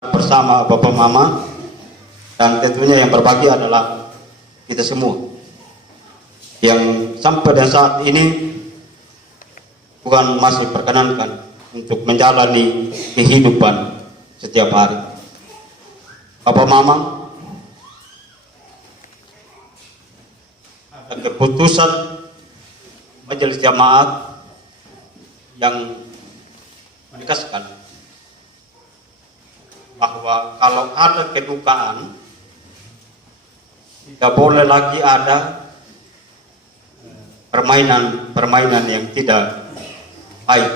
bersama Bapak Mama, dan tentunya yang berbagi adalah kita semua yang sampai dan saat ini Tuhan masih perkenankan untuk menjalani kehidupan setiap hari. Bapak Mama, ada keputusan majelis jamaat yang menegaskan bahwa kalau ada kedukaan tidak boleh lagi ada permainan yang tidak baik.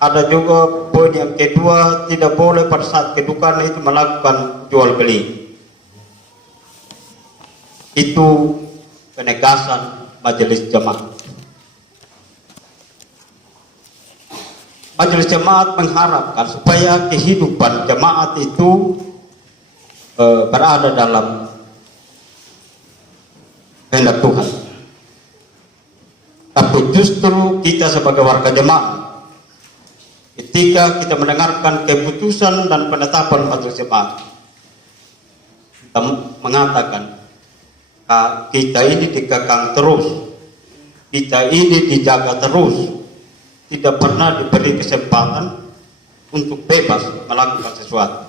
Ada juga poin yang kedua, tidak boleh pada saat kedukaan itu melakukan jual beli. Itu penegasan majelis jamaat. Majelis jamaat mengharapkan supaya kehidupan jamaat itu berada dalam kehendak Tuhan. Tapi justru kita sebagai warga jemaat, ketika kita mendengarkan keputusan dan penetapan majelis jemaat, kita mengatakan kita ini dikekang terus, kita ini dijaga terus, tidak pernah diberi kesempatan untuk bebas melakukan sesuatu.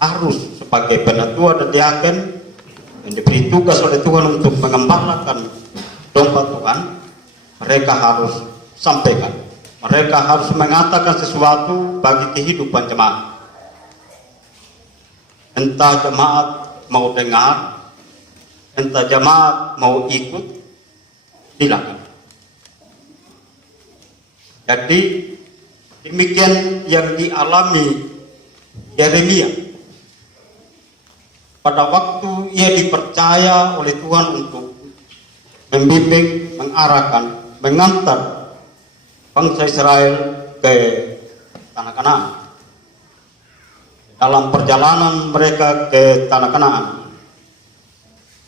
Harus sebagai penatua dan diaken yang diberi tugas oleh Tuhan untuk mengembalakan domba Tuhan, mereka harus sampaikan, mereka harus mengatakan sesuatu bagi kehidupan jemaat. Entah jemaat mau dengar, entah jemaat mau ikut, silakan. Jadi demikian yang dialami Yeremia pada waktu ia dipercaya oleh Tuhan untuk membimbing, mengarahkan, mengantar bangsa Israel ke tanah Kanaan. Dalam perjalanan mereka ke tanah Kanaan,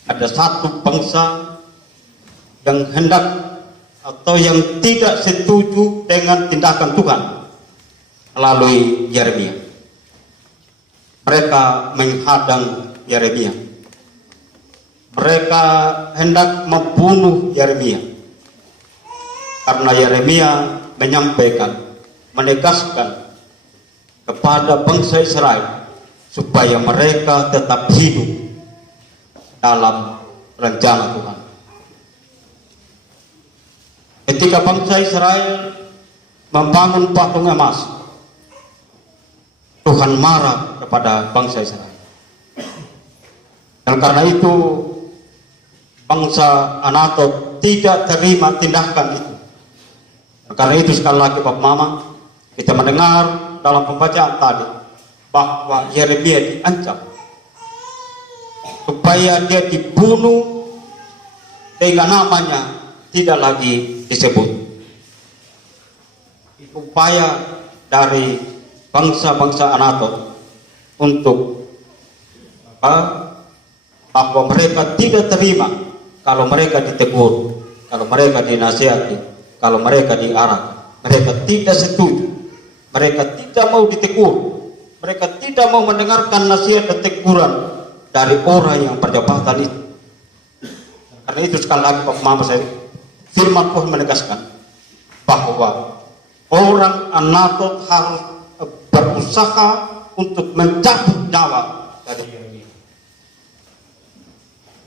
ada satu bangsa yang hendak atau yang tidak setuju dengan tindakan Tuhan melalui Yeremia. Mereka menghadang Yeremia. Mereka hendak membunuh Yeremia. Karena Yeremia menyampaikan, menegaskan kepada bangsa Israel supaya mereka tetap hidup dalam rencana Tuhan. Ketika bangsa Israel membangun patung emas, Tuhan marah kepada bangsa Israel. Dan karena itu bangsa Anatot tidak terima tindakan itu. Dan karena itu sekali lagi Bapak Mama, kita mendengar dalam pembacaan tadi bahwa Yeremia diancam supaya dia dibunuh sehingga namanya tidak lagi disebut. Upaya dari bangsa-bangsa Anatot untuk bahwa mereka tidak terima kalau mereka ditegur, kalau mereka dinasihati, kalau mereka diarahkan. Mereka tidak setuju, mereka tidak mau ditegur, mereka tidak mau mendengarkan nasihat dan teguran dari orang yang berjabatan itu. Karena itu sekali lagi Pak Mama, saya firman Tuhan menegaskan bahwa orang Anatot harus berusaha untuk mencabut nyawa dari Yeremia.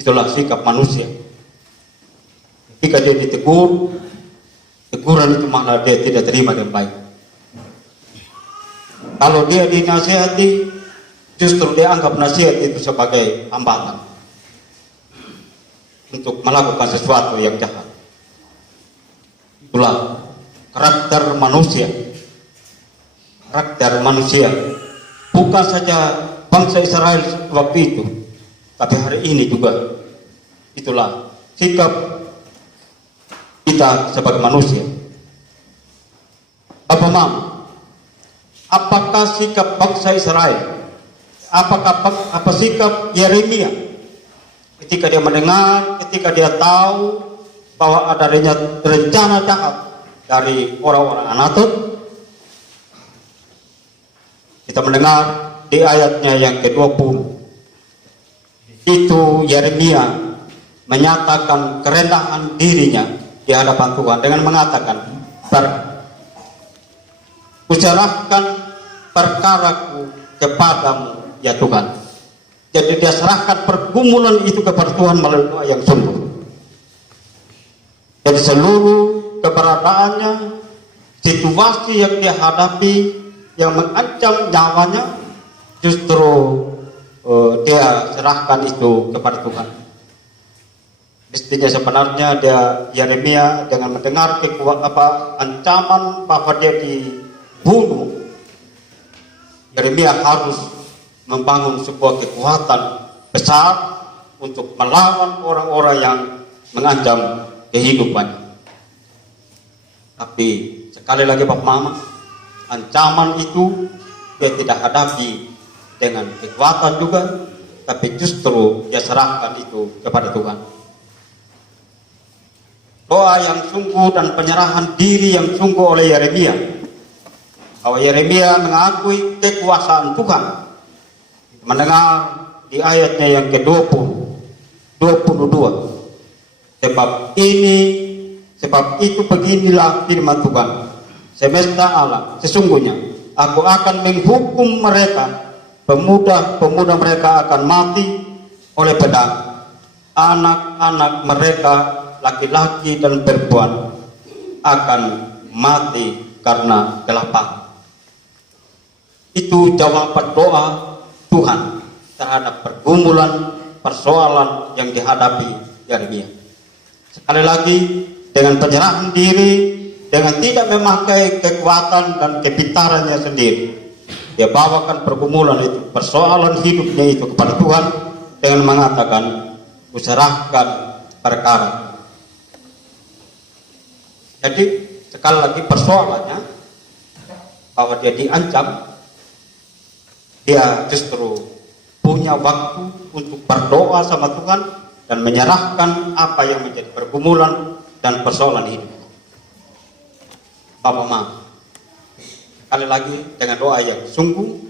Itulah sikap manusia. Ketika dia ditegur, teguran itu malah dia tidak terima dengan baik. Kalau dia dinasihati, justru dia anggap nasihat itu sebagai hambatan untuk melakukan sesuatu yang jahat. Itulah karakter manusia. Karakter manusia. Bukan saja bangsa Israel waktu itu, tapi hari ini juga. Itulah sikap kita sebagai manusia. Apakah sikap bangsa Israel? Apa sikap Yeremia ketika dia mendengar, ketika dia tahu bahwa ada rencana jahat dari orang-orang Anatot, Kita mendengar di ayatnya yang ke-20, itu Yeremia menyatakan kerendahan dirinya di hadapan Tuhan dengan mengatakan, "Kuserahkan perkaraku kepadamu ya Tuhan." Jadi dia serahkan pergumulan itu kepada Tuhan melalui doa yang sungguh. Jadi seluruh keberadaannya, situasi yang dia hadapi yang mengancam nyawanya, justru dia serahkan itu kepada Tuhan. Mestinya sebenarnya Yeremia dengan mendengar ancaman bahwa dia dibunuh, Yeremia harus membangun sebuah kekuatan besar untuk melawan orang-orang yang mengancam kehidupannya. Tapi sekali lagi Bapak Mama, ancaman itu dia tidak hadapi dengan kekuatan juga, tapi justru dia serahkan itu kepada Tuhan. Doa yang sungguh dan penyerahan diri yang sungguh oleh Yeremia, bahwa Yeremia mengakui kekuasaan Tuhan. Mendengar di ayatnya yang ke-22, sebab itu beginilah firman Tuhan semesta alam, sesungguhnya aku akan menghukum mereka, pemuda-pemuda mereka akan mati oleh pedang, anak-anak mereka laki-laki dan perempuan akan mati karena kelaparan. Itu jawaban doa Tuhan terhadap pergumulan persoalan yang dihadapi Yeremia. Sekali lagi, dengan penyerahan diri, dengan tidak memakai kekuatan dan kepintarannya sendiri, dia bawakan pergumulan itu, persoalan hidupnya itu kepada Tuhan dengan mengatakan, "Kuserahkan perkara." Jadi sekali lagi persoalannya bahwa dia diancam, dia justru punya waktu untuk berdoa sama Tuhan dan menyerahkan apa yang menjadi pergumulan dan persoalan hidup. Bapak Ma, sekali lagi dengan doa yang sungguh,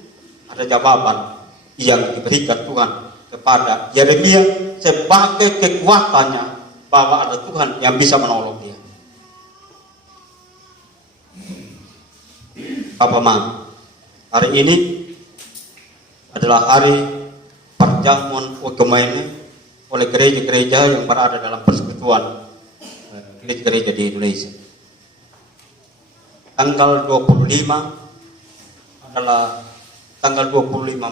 ada jawaban yang diberikan Tuhan kepada Yeremia sebagai kekuatannya bahwa ada Tuhan yang bisa menolong dia. Bapak Ma, hari ini adalah hari perjamuan ekumene oleh gereja-gereja yang berada dalam persekutuan gereja-gereja di Indonesia. Tanggal 25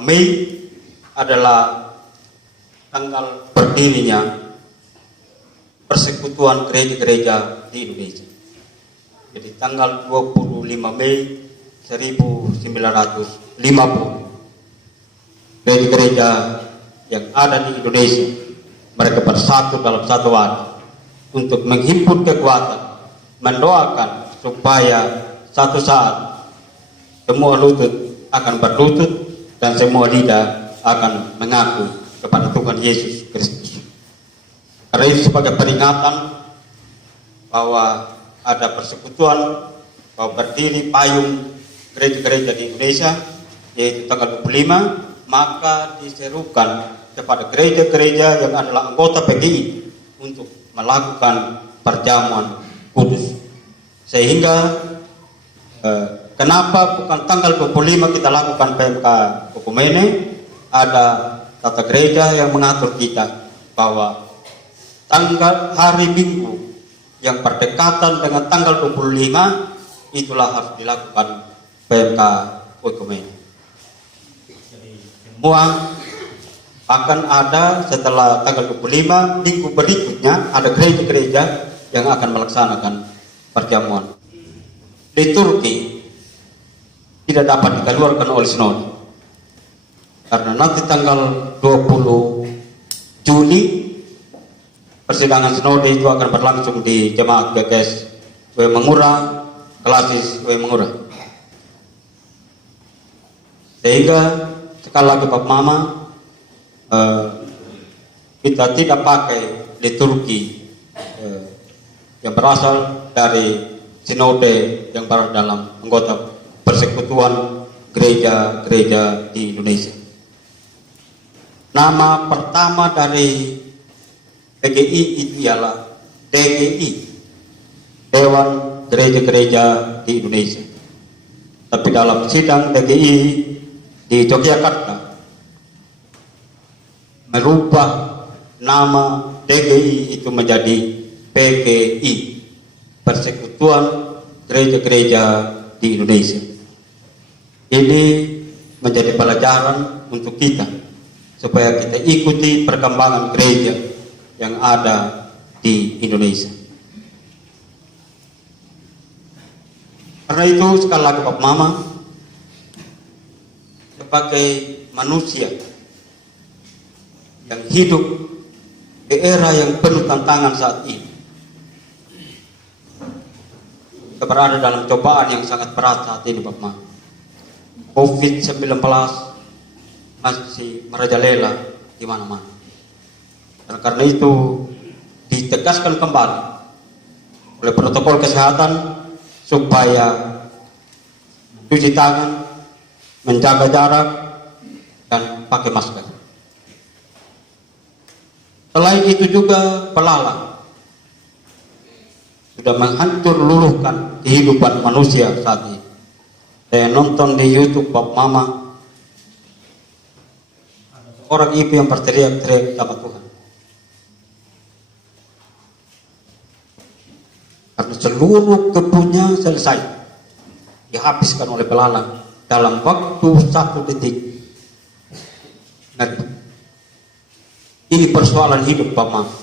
Mei adalah tanggal berdirinya persekutuan gereja-gereja di Indonesia. Jadi tanggal 25 Mei 1950, gereja-gereja yang ada di Indonesia, mereka bersatu dalam satu wadah untuk menghimpun kekuatan, mendoakan supaya satu saat semua lutut akan berlutut dan semua lidah akan mengaku kepada Tuhan Yesus Kristus. Karena itu sebagai peringatan bahwa ada persekutuan, bahwa berdiri payung gereja-gereja di Indonesia, yaitu tanggal 25, maka diserukan kepada gereja-gereja yang adalah anggota PGI untuk melakukan perjamuan kudus. Sehingga kenapa bukan tanggal 25 kita lakukan PMK Ekumene? Ada tata gereja yang mengatur kita bahwa tanggal hari Minggu yang berdekatan dengan tanggal 25 itulah harus dilakukan PMK Ekumene. Semua akan ada setelah tanggal 25 minggu berikutnya, ada gereja-gereja yang akan melaksanakan perjamuan. Liturgi tidak dapat dikeluarkan oleh sinode karena nanti tanggal 20 Juli persidangan sinode itu akan berlangsung di Jemaat GKS W Mangura, Klasis W Mangura. Sehingga sekali lagi Bapak Mama, kita tidak pakai liturgi yang berasal dari sinode yang berada dalam anggota persekutuan gereja-gereja di Indonesia. Nama pertama dari PGI itu ialah DGI, Dewan Gereja-Gereja di Indonesia. Tapi dalam sidang DGI di Yogyakarta merubah nama DGI itu menjadi PGI, Persekutuan Gereja-Gereja di Indonesia. Ini menjadi pelajaran untuk kita supaya kita ikuti perkembangan gereja yang ada di Indonesia. Karena itu sekali lagi Bapak Mama, sebagai manusia yang hidup di era yang penuh tantangan saat ini, kita berada dalam cobaan yang sangat berat saat ini Bapak Mama. COVID-19 masih merajalela di mana-mana. Dan karena itu ditegaskan kembali oleh protokol kesehatan supaya cuci tangan, menjaga jarak, dan pakai masker. Selain itu juga belalang sudah menghancur luluhkan kehidupan manusia saat ini. Saya nonton di YouTube Bapak Mama, orang ibu yang berteriak-teriak sama Tuhan. Karena seluruh kebunnya selesai dihabiskan oleh belalang dalam waktu 1 detik. Nah, ini persoalan hidup Bapak Mama.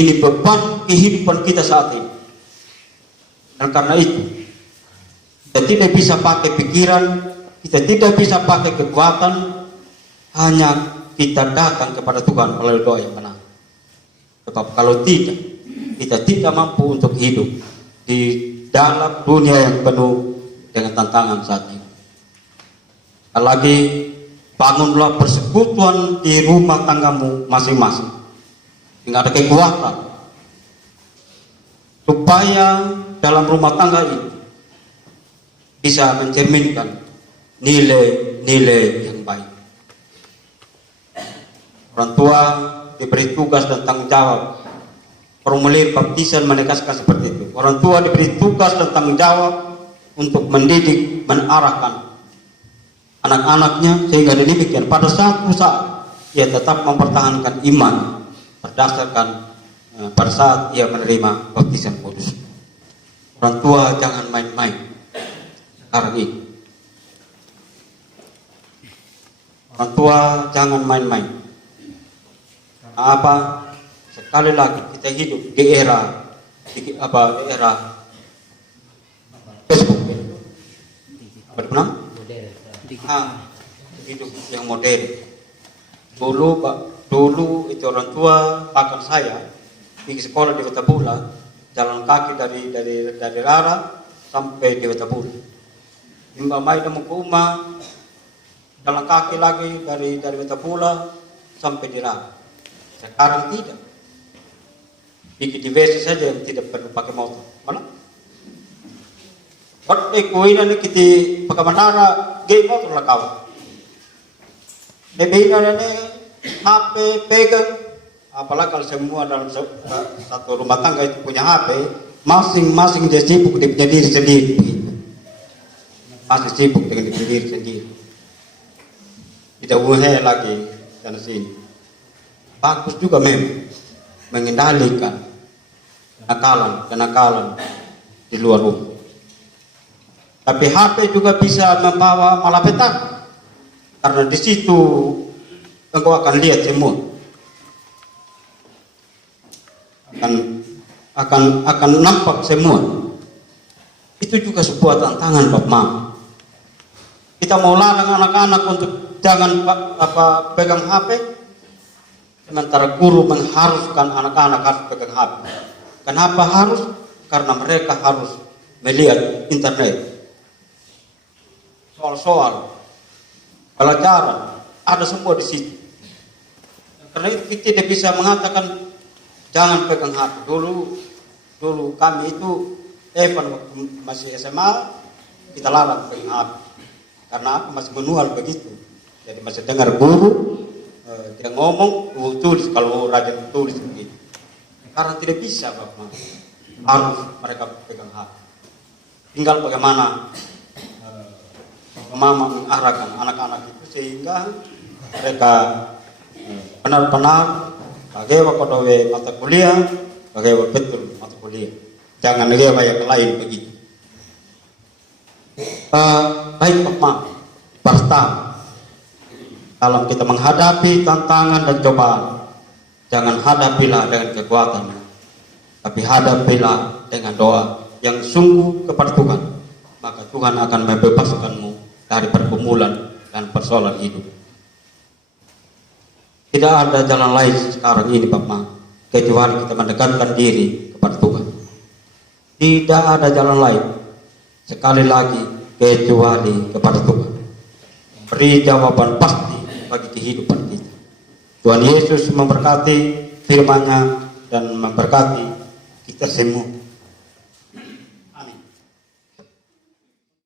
Ini beban kehidupan kita saat ini. Dan karena itu kita tidak bisa pakai pikiran, kita tidak bisa pakai kekuatan, hanya kita datang kepada Tuhan melalui doa yang benar. Sebab kalau tidak, kita tidak mampu untuk hidup di dalam dunia yang penuh dengan tantangan saat ini. Sekali lagi, bangunlah persekutuan di rumah tanggamu masing-masing, sehingga ada kekuatan supaya dalam rumah tangga ini bisa mencerminkan nilai-nilai yang baik. Orang tua diberi tugas dan tanggung jawab. Formulir baptisan menegaskan seperti itu. Orang tua diberi tugas dan tanggung jawab untuk mendidik, mengarahkan anak-anaknya sehingga demikian pada suatu saat ia tetap mempertahankan iman berdasarkan pada saat ia menerima baptisan kudus. Orang tua jangan main-main sekarang ini. Orang tua jangan main-main. Apa? Sekali lagi kita hidup di era Facebook. Apa namanya? Hidup yang modern. Dulu itu orang tua bahkan saya di sekolah di Kota Bula, jalan kaki dari Rara sampai di Kota Bula. Mbak Maida mau ke rumah, jalan kaki lagi dari Kota Bula sampai di Rara. Sekarang tidak. Bikin di WC saja yang tidak perlu pakai motor. Mana? Waktu kuinan kita pakai bandara, gay motor lah kawan. Nebina ini HP pegang, apalagi kalau semua dalam satu rumah tangga itu punya HP, masing-masing dia sibuk di diri sendiri. Masih sibuk dengan diri sendiri. Tidak boleh lagi sana sini. Bagus juga memang mengendalikan kenakalan di luar rumah. Tapi HP juga bisa membawa malapetaka, karena di situ engkau akan lihat semua, akan nampak semua. Itu juga sebuah tantangan Bapak Mama. Kita mau larang anak-anak untuk jangan pegang HP, sementara guru mengharuskan anak-anak harus pegang HP. Kenapa harus? Karena mereka harus melihat internet. Soal-soal, pelajaran, ada semua di situ. Karena itu kita tidak bisa mengatakan jangan pegang HP. Dulu kami itu, Evan waktu masih SMA, kita larang pegang HP. Karena aku masih manual begitu. Jadi masih dengar guru dia ngomong, tulis kalau rajin tulis begitu. Karena tidak bisa Bapak, harus mereka pegang hati. Tinggal bagaimana mama mengarahkan anak-anak itu sehingga mereka benar-benar bagaimana kodowe mata kuliah, bagaimana betul mata kuliah. Jangan lagi yang lain begitu. Baik Bapak, pertama dalam kita menghadapi tantangan dan cobaan, jangan hadapilah dengan kekuatan, tapi hadapilah dengan doa yang sungguh kepada Tuhan. Maka Tuhan akan membebaskanmu dari pergumulan dan persoalan hidup. Tidak ada jalan lain sekarang ini Bapak, kecuali kita mendekatkan diri kepada Tuhan. Tidak ada jalan lain, sekali lagi, kecuali kepada Tuhan. Beri jawaban pasti bagi kehidupan kita. Tuhan Yesus memberkati firman-Nya dan memberkati kita semua.